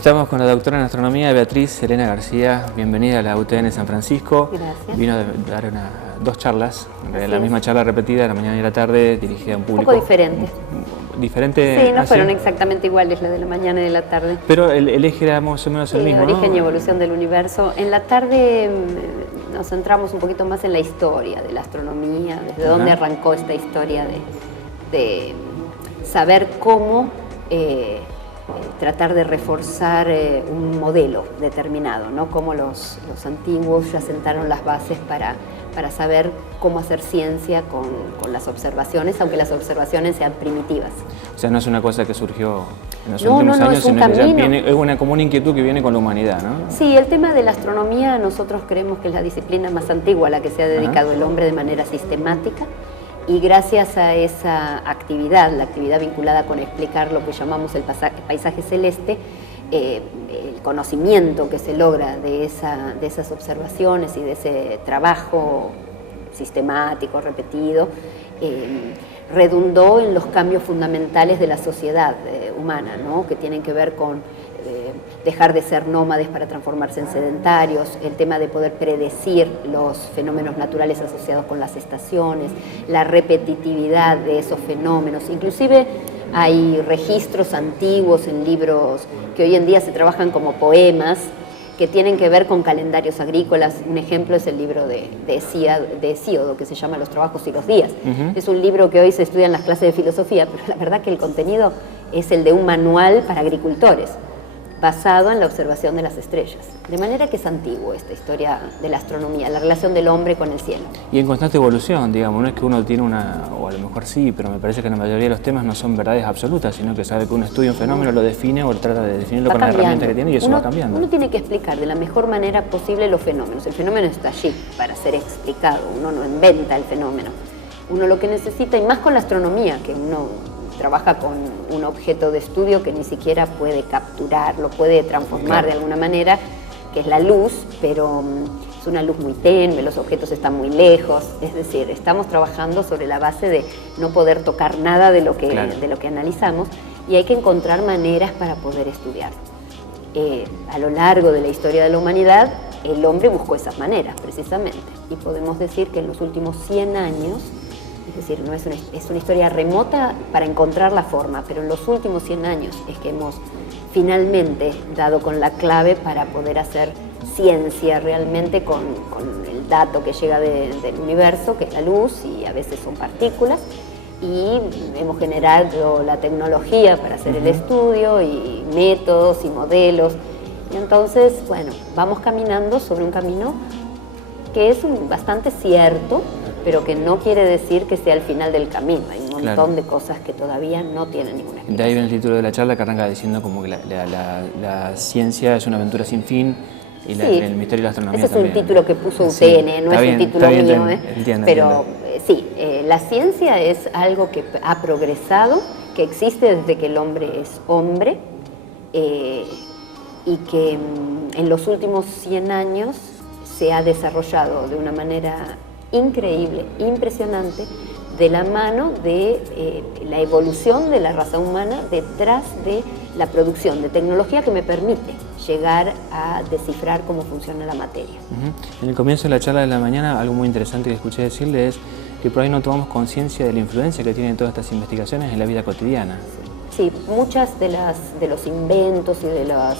Estamos con la doctora en astronomía Beatriz Elena García. Bienvenida a la UTN San Francisco. Gracias. Vino a dar dos charlas, la es. misma charla repetida, la mañana y la tarde, dirigida a un público. Un poco diferente. ¿Diferente? Sí, no fueron exactamente iguales la de la mañana y de la tarde. Pero el eje era más o menos el mismo, Origen ¿no? y evolución del universo. En la tarde nos centramos un poquito más en la historia de la astronomía, desde dónde arrancó esta historia de saber cómo tratar de reforzar un modelo determinado, ¿no? Cómo los antiguos ya sentaron las bases para saber cómo hacer ciencia con las observaciones, aunque las observaciones sean primitivas. O sea, no es una cosa que surgió en los últimos años, sino que ya es una común inquietud que viene con la humanidad, ¿no? Sí, el tema de la astronomía nosotros creemos que es la disciplina más antigua a la que se ha dedicado el hombre de manera sistemática. Y gracias a esa actividad, la actividad vinculada con explicar lo que llamamos el paisaje celeste, el conocimiento que se logra de esas observaciones y de ese trabajo sistemático, repetido, redundó en los cambios fundamentales de la sociedad humana, ¿no? Que tienen que ver con dejar de ser nómades para transformarse en sedentarios, el tema de poder predecir los fenómenos naturales asociados con las estaciones, la repetitividad de esos fenómenos. Inclusive hay registros antiguos en libros que hoy en día se trabajan como poemas que tienen que ver con calendarios agrícolas. Un ejemplo es el libro de Hesíodo, que se llama Los trabajos y los días. Es un libro que hoy se estudia en las clases de filosofía, pero la verdad que el contenido es el de un manual para agricultores, basado en la observación de las estrellas. De manera que es antiguo esta historia de la astronomía, la relación del hombre con el cielo. Y en constante evolución, digamos, no es que uno tiene o a lo mejor sí, pero me parece que la mayoría de los temas no son verdades absolutas, sino que sabe que uno estudia un fenómeno, lo define o trata de definirlo con la herramienta que tiene y eso va cambiando. Uno tiene que explicar de la mejor manera posible los fenómenos. El fenómeno está allí para ser explicado, uno no inventa el fenómeno. Uno lo que necesita, y más con la astronomía, que uno trabaja con un objeto de estudio que ni siquiera puede capturar, lo puede transformar de alguna manera, que es la luz, pero es una luz muy tenue, los objetos están muy lejos, es decir, estamos trabajando sobre la base de no poder tocar nada de lo que analizamos y hay que encontrar maneras para poder estudiar. A lo largo de la historia de la humanidad, el hombre buscó esas maneras precisamente y podemos decir que en los últimos 100 años, es decir, no es una historia remota para encontrar la forma, pero en los últimos 100 años es que hemos finalmente dado con la clave para poder hacer ciencia realmente con el dato que llega del universo, que es la luz, y a veces son partículas, y hemos generado la tecnología para hacer el estudio, y métodos y modelos, y entonces, bueno, vamos caminando sobre un camino que es bastante cierto, pero que no quiere decir que sea el final del camino. Hay un montón de cosas que todavía no tienen ninguna explicación. De ahí viene el título de la charla, que arranca diciendo como que la ciencia es una aventura sin fin y el misterio de la astronomía ese también. Es un título que puso UTN, no es un título mío. Pero sí, la ciencia es algo que ha progresado, que existe desde que el hombre es hombre y que en los últimos 100 años se ha desarrollado de una manera increíble, impresionante, de la mano de la evolución de la raza humana detrás de la producción de tecnología que me permite llegar a descifrar cómo funciona la materia. En el comienzo de la charla de la mañana, algo muy interesante que escuché decirle es que por ahí no tomamos conciencia de la influencia que tienen todas estas investigaciones en la vida cotidiana. Sí, muchas de los inventos y de los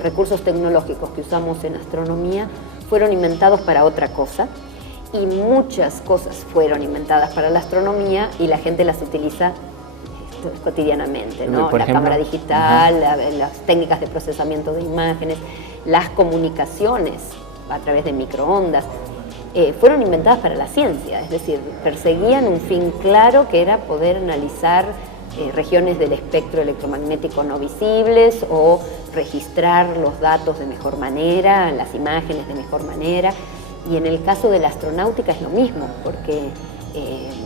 recursos tecnológicos que usamos en astronomía fueron inventados para otra cosa, y muchas cosas fueron inventadas para la astronomía y la gente las utiliza cotidianamente, ¿no? Por ejemplo, cámara digital, las técnicas de procesamiento de imágenes, las comunicaciones a través de microondas, fueron inventadas para la ciencia, es decir, perseguían un fin claro que era poder analizar regiones del espectro electromagnético no visibles o registrar los datos de mejor manera, las imágenes de mejor manera. Y en el caso de la astronáutica es lo mismo, porque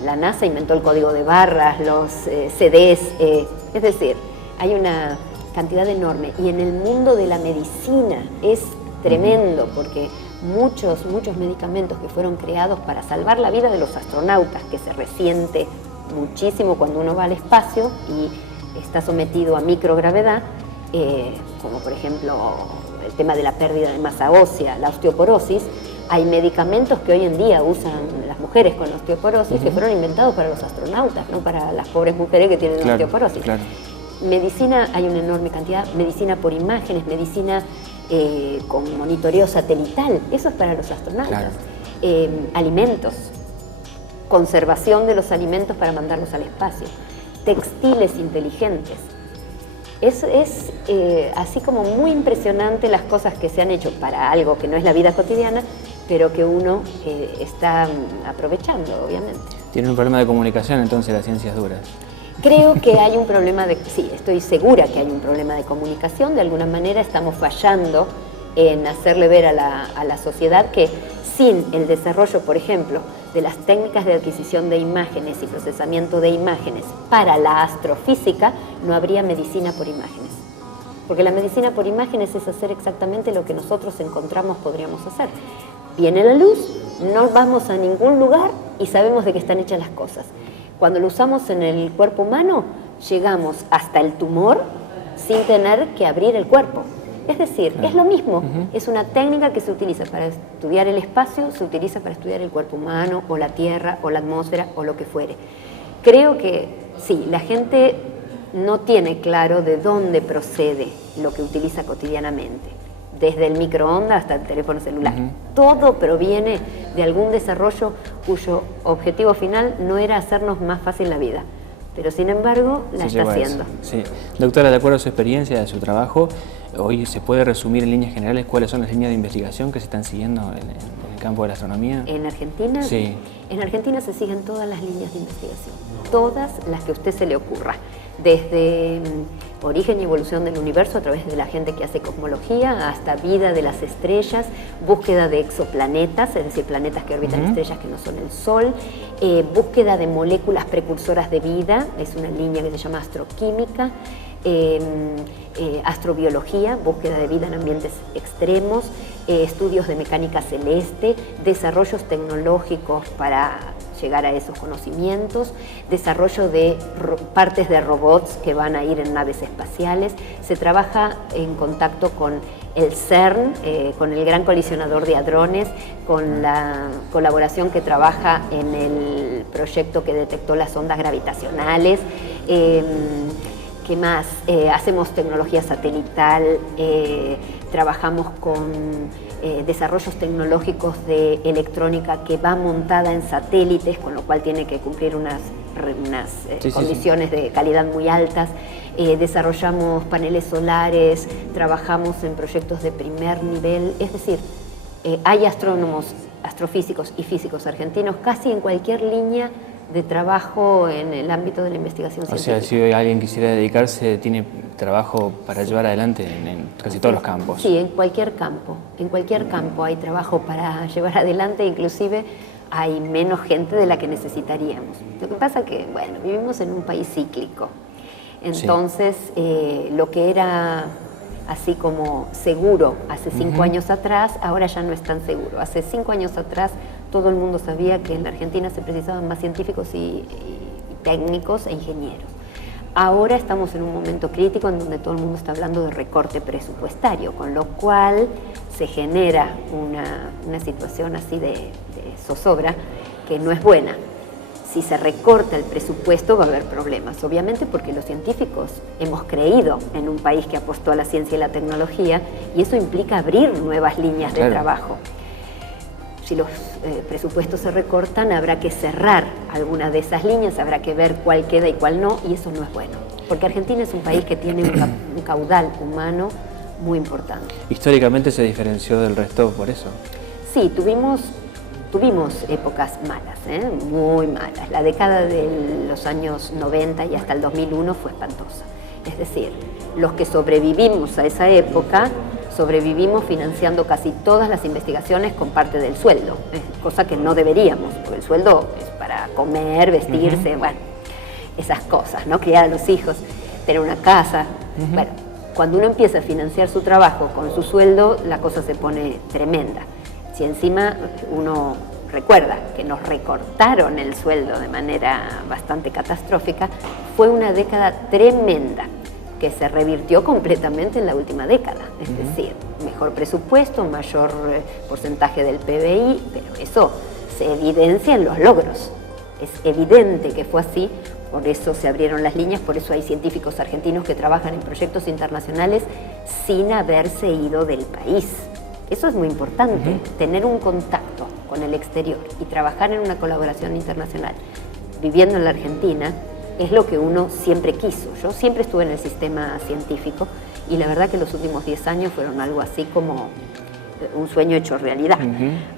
la NASA inventó el código de barras, los CDs, es decir, hay una cantidad enorme. Y en el mundo de la medicina es tremendo, porque muchos medicamentos que fueron creados para salvar la vida de los astronautas, que se resiente muchísimo cuando uno va al espacio y está sometido a microgravedad, como por ejemplo el tema de la pérdida de masa ósea, la osteoporosis. Hay medicamentos que hoy en día usan las mujeres con osteoporosis que fueron inventados para los astronautas, no para las pobres mujeres que tienen osteoporosis. Claro. Medicina, hay una enorme cantidad, medicina por imágenes, medicina con monitoreo satelital, eso es para los astronautas. Alimentos, conservación de los alimentos para mandarlos al espacio, textiles inteligentes. Es así como muy impresionante las cosas que se han hecho para algo que no es la vida cotidiana, pero que uno está aprovechando, obviamente. ¿Tiene un problema de comunicación entonces las ciencias duras? Creo que hay un problema sí, estoy segura que hay un problema de comunicación. De alguna manera estamos fallando en hacerle ver a la sociedad que sin el desarrollo, por ejemplo, de las técnicas de adquisición de imágenes y procesamiento de imágenes para la astrofísica, no habría medicina por imágenes. Porque la medicina por imágenes es hacer exactamente lo que nosotros encontramos podríamos hacer. Viene la luz, no vamos a ningún lugar y sabemos de qué están hechas las cosas. Cuando lo usamos en el cuerpo humano, llegamos hasta el tumor sin tener que abrir el cuerpo. Es decir, es lo mismo, es una técnica que se utiliza para estudiar el espacio, se utiliza para estudiar el cuerpo humano, o la tierra, o la atmósfera, o lo que fuere. Creo que sí, la gente no tiene claro de dónde procede lo que utiliza cotidianamente, desde el microondas hasta el teléfono celular. Todo proviene de algún desarrollo cuyo objetivo final no era hacernos más fácil la vida, pero sin embargo la está haciendo. Sí. Doctora, de acuerdo a su experiencia, de su trabajo, hoy se puede resumir en líneas generales cuáles son las líneas de investigación que se están siguiendo en el campo de la astronomía. ¿En Argentina? Sí. En Argentina se siguen todas las líneas de investigación, todas las que a usted se le ocurra, desde origen y evolución del universo a través de la gente que hace cosmología, hasta vida de las estrellas, búsqueda de exoplanetas, es decir, planetas que orbitan estrellas que no son el Sol, búsqueda de moléculas precursoras de vida, es una línea que se llama astroquímica, astrobiología, búsqueda de vida en ambientes extremos, estudios de mecánica celeste, desarrollos tecnológicos para llegar a esos conocimientos, desarrollo de partes de robots que van a ir en naves espaciales. Se trabaja en contacto con el CERN, con el Gran Colisionador de Hadrones, con la colaboración que trabaja en el proyecto que detectó las ondas gravitacionales. ¿Qué más? Hacemos tecnología satelital, trabajamos con desarrollos tecnológicos de electrónica que va montada en satélites, con lo cual tiene que cumplir unas condiciones de calidad muy altas. Desarrollamos paneles solares, trabajamos en proyectos de primer nivel, es decir, hay astrónomos, astrofísicos y físicos argentinos casi en cualquier línea de trabajo en el ámbito de la investigación científica. O sea, si hoy alguien quisiera dedicarse, tiene trabajo para llevar adelante en casi todos los campos. Sí, en cualquier campo hay trabajo para llevar adelante, inclusive hay menos gente de la que necesitaríamos. Lo que pasa que, bueno, vivimos en un país cíclico, entonces lo que era así como seguro hace 5 años atrás, ahora ya no es tan seguro. Hace 5 años atrás todo el mundo sabía que en la Argentina se precisaban más científicos y técnicos e ingenieros. Ahora estamos en un momento crítico en donde todo el mundo está hablando de recorte presupuestario, con lo cual se genera una situación así de zozobra que no es buena. Si se recorta el presupuesto va a haber problemas, obviamente porque los científicos hemos creído en un país que apostó a la ciencia y la tecnología y eso implica abrir nuevas líneas de trabajo. Si los presupuestos se recortan, habrá que cerrar algunas de esas líneas, habrá que ver cuál queda y cuál no, y eso no es bueno. Porque Argentina es un país que tiene un caudal humano muy importante. ¿Históricamente se diferenció del resto por eso? Sí, tuvimos épocas malas, muy malas. La década de los años 90 y hasta el 2001 fue espantosa. Es decir, los que sobrevivimos a esa época, sobrevivimos financiando casi todas las investigaciones con parte del sueldo, cosa que no deberíamos, porque el sueldo es para comer, vestirse, bueno, esas cosas, ¿no? Criar a los hijos, tener una casa. Bueno, cuando uno empieza a financiar su trabajo con su sueldo, la cosa se pone tremenda. Si encima uno recuerda que nos recortaron el sueldo de manera bastante catastrófica, fue una década tremenda, que se revirtió completamente en la última década. Es decir, mejor presupuesto, mayor porcentaje del PBI, pero eso se evidencia en los logros. Es evidente que fue así, por eso se abrieron las líneas, por eso hay científicos argentinos que trabajan en proyectos internacionales sin haberse ido del país. Eso es muy importante, tener un contacto con el exterior y trabajar en una colaboración internacional viviendo en la Argentina es lo que uno siempre quiso. Yo siempre estuve en el sistema científico y la verdad que los últimos 10 años fueron algo así como un sueño hecho realidad.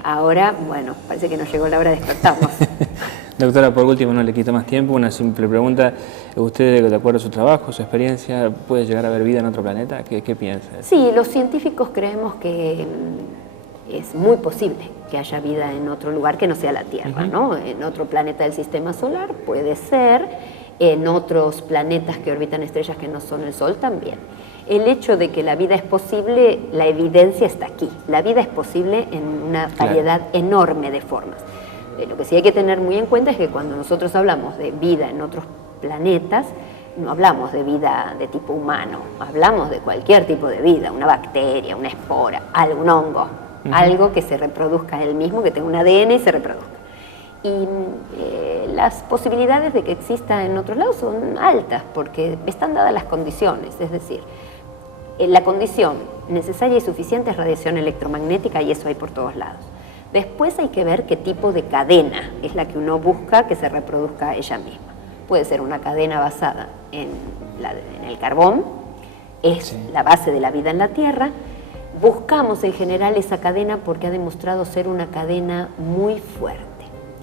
Ahora, bueno, parece que nos llegó la hora de despertarnos. Doctora, por último, no le quito más tiempo, una simple pregunta. ¿Usted, de acuerdo a su trabajo, su experiencia, puede llegar a ver vida en otro planeta? ¿Qué piensa? Sí, los científicos creemos que es muy posible que haya vida en otro lugar que no sea la Tierra, ¿no? En otro planeta del sistema solar puede ser, en otros planetas que orbitan estrellas que no son el Sol también. El hecho de que la vida es posible, la evidencia está aquí. La vida es posible en una variedad enorme de formas. Lo que sí hay que tener muy en cuenta es que cuando nosotros hablamos de vida en otros planetas, no hablamos de vida de tipo humano, hablamos de cualquier tipo de vida, una bacteria, una espora, un hongo, algo que se reproduzca él mismo, que tenga un ADN y se reproduzca. Y las posibilidades de que exista en otros lados son altas, porque están dadas las condiciones, es decir, la condición necesaria y suficiente es radiación electromagnética y eso hay por todos lados. Después hay que ver qué tipo de cadena es la que uno busca que se reproduzca ella misma. Puede ser una cadena basada en el carbón, es la base de la vida en la Tierra. Buscamos en general esa cadena porque ha demostrado ser una cadena muy fuerte.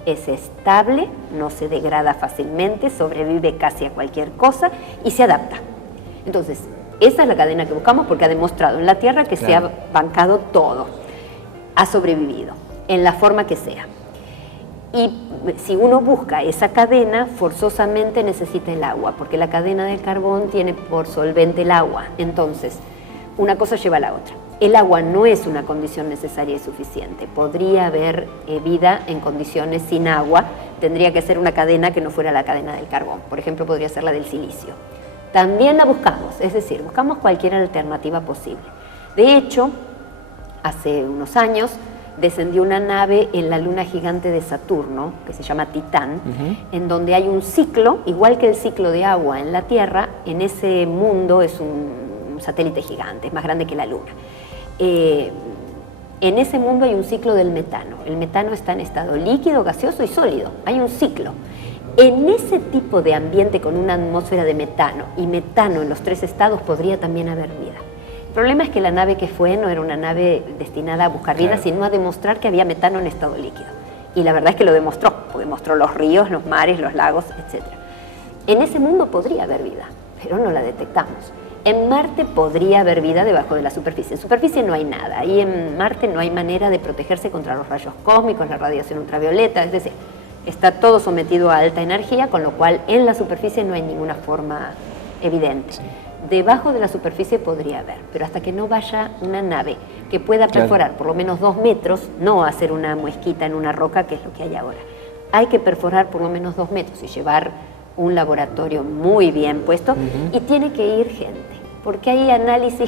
Es estable, no se degrada fácilmente, sobrevive casi a cualquier cosa y se adapta. Entonces, esa es la cadena que buscamos porque ha demostrado en la Tierra que se ha bancado todo, ha sobrevivido, en la forma que sea. Y si uno busca esa cadena, forzosamente necesita el agua, porque la cadena del carbón tiene por solvente el agua. Entonces, una cosa lleva a la otra. El agua no es una condición necesaria y suficiente. Podría haber vida en condiciones sin agua. Tendría que ser una cadena que no fuera la cadena del carbón. Por ejemplo, podría ser la del silicio. También la buscamos, es decir, buscamos cualquier alternativa posible. De hecho, hace unos años descendió una nave en la luna gigante de Saturno, que se llama Titán, en donde hay un ciclo, igual que el ciclo de agua en la Tierra. En ese mundo es un satélite gigante, es más grande que la luna. En ese mundo hay un ciclo del metano. El metano está en estado líquido, gaseoso y sólido. Hay un ciclo. En ese tipo de ambiente con una atmósfera de metano y metano en los 3 estados podría también haber vida. El problema es que la nave que fue no era una nave destinada a buscar vida, sino a demostrar que había metano en estado líquido. Y la verdad es que lo demostró, porque mostró los ríos, los mares, los lagos, etc. En ese mundo podría haber vida, pero no la detectamos. En Marte podría haber vida debajo de la superficie. En superficie no hay nada. Y en Marte no hay manera de protegerse contra los rayos cósmicos, la radiación ultravioleta. Es decir, está todo sometido a alta energía, con lo cual en la superficie no hay ninguna forma evidente. Debajo de la superficie podría haber, pero hasta que no vaya una nave que pueda perforar por lo menos 2 metros, no hacer una muesquita en una roca, que es lo que hay ahora. Hay que perforar por lo menos 2 metros y llevar un laboratorio muy bien puesto y tiene que ir gente, porque hay análisis